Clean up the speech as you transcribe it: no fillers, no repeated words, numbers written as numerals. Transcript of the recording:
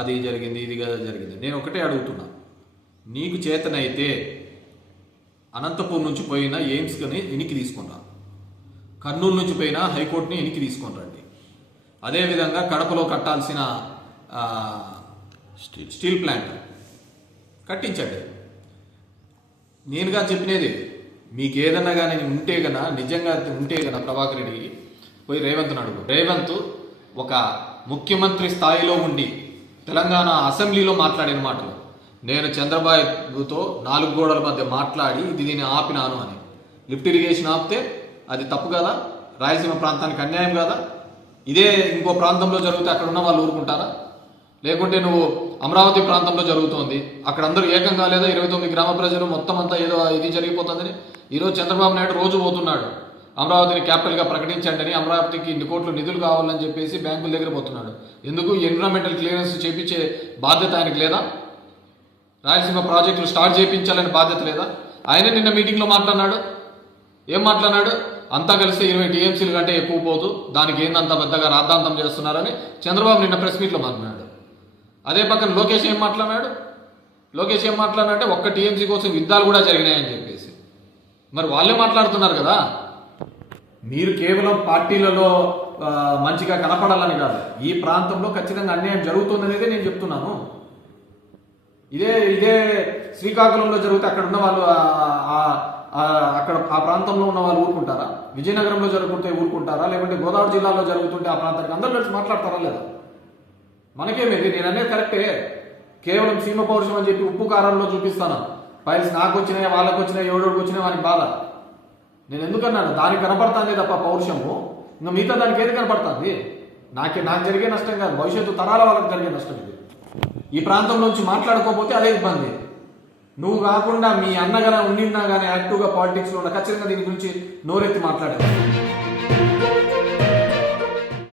అది జరిగింది, ఇది కదా జరిగింది. నేను ఒకటే అడుగుతున్నా, నీకు చేతనైతే అనంతపూర్ నుంచి పోయిన ఎయిమ్స్ని ఎనికి తీసుకుని రా, కర్నూలు నుంచి పోయిన హైకోర్టుని ఎనికి తీసుకొని రండి. అదేవిధంగా కడపలో కట్టాల్సిన స్టీల్ ప్లాంట్ కట్టించండి. నేనుగా చెప్పినది, మీకు ఏదన్నా కానీ ఉంటే గన, నిజంగా ఉంటే గన ప్రభాకర్ రెడ్డికి పోయి రేవంత్ని అడుగు. రేవంత్ ఒక ముఖ్యమంత్రి స్థాయిలో ఉండి తెలంగాణ అసెంబ్లీలో మాట్లాడిన మాటలు, నేను చంద్రబాబుతో 4 గోడల మధ్య మాట్లాడి దీన్ని ఆపినాను అని. లిఫ్ట్ ఇరిగేషన్ ఆపితే అది తప్పు కదా, రాయలసీమ ప్రాంతానికి అన్యాయం కదా. ఇదే ఇంకో ప్రాంతంలో జరిగితే అక్కడ ఉన్న వాళ్ళు ఊరుకుంటారా? లేకుంటే నువ్వు అమరావతి ప్రాంతంలో జరుగుతోంది, అక్కడ అందరూ ఏకం కాలేదా? 29 గ్రామ ప్రజలు మొత్తం అంతా ఏదో ఇది జరిగిపోతుందని. ఈరోజు చంద్రబాబు నాయుడు రోజు పోతున్నాడు, అమరావతిని క్యాపిటల్గా ప్రకటించండి అని, అమరావతికి ఇన్ని కోట్లు నిధులు కావాలని చెప్పేసి బ్యాంకుల దగ్గర పోతున్నాడు. ఎందుకు? ఎన్విరాన్మెంటల్ క్లియరెన్స్ చేపించే బాధ్యత ఆయనకు లేదా? రాయలసీమ ప్రాజెక్టులు స్టార్ట్ చేయించాలని బాధ్యత లేదా? ఆయనే నిన్న మీటింగ్లో మాట్లాడినాడు. ఏం మాట్లాడినాడు? అంతా కలిస్తే 20 టీఎంసీల కంటే ఎక్కువ పోదు, దానికి ఏందంత పెద్దగా రాద్ధాంతం చేస్తున్నారని చంద్రబాబు నిన్న ప్రెస్ మీట్లో మాట్లాడినాడు. అదే పక్కన లోకేష్ ఏం మాట్లాడినాడు? లోకేష్ ఏం మాట్లాడినంటే ఒక్క టీఎంసీ కోసం యుద్ధాలు కూడా జరిగినాయని చెప్పేసి. మరి వాళ్ళే మాట్లాడుతున్నారు కదా. మీరు కేవలం పార్టీలలో మంచిగా కనపడాలని కాదు, ఈ ప్రాంతంలో ఖచ్చితంగా అన్యాయం జరుగుతుందనేదే నేను చెప్తున్నాను. ఇదే శ్రీకాకుళంలో జరిగితే అక్కడ ఉన్న వాళ్ళు అక్కడ ఆ ప్రాంతంలో ఉన్న వాళ్ళు ఊరుకుంటారా? విజయనగరంలో జరుగుతుంటే ఊరుకుంటారా? లేకుంటే గోదావరి జిల్లాలో జరుగుతుంటే ఆ ప్రాంతానికి అందరూ కలిసి మాట్లాడతారా లేదా? మనకేమేది? నేను అనేది కరెక్టే. కేవలం సీమ పౌరుషం అని చెప్పి ఉప్పు కారంలో చూపిస్తాను. ఫైల్స్ నాకు వచ్చినాయి, వాళ్ళకి వచ్చినాయి, ఎవడోడికి వచ్చినాయి, వానికి బాధ. నేను ఎందుకన్నాను? దానికి కనపడుతుంది తప్ప పౌరుషము, ఇంకా మిగతా దానికి ఏది కనపడుతుంది? నాకు జరిగే నష్టం కాదు, భవిష్యత్తు తరాల వాళ్ళకి జరిగే నష్టం ఇది. ఈ ప్రాంతం నుంచి మాట్లాడుకోకపోతే అదే ఇబ్బంది. నువ్వు కాకుండా మీ అన్నగానే ఉండినా కానీ యాక్టివ్గా పాలిటిక్స్లో ఉన్న ఖచ్చితంగా దీని గురించి నోరెత్తి మాట్లాడారు.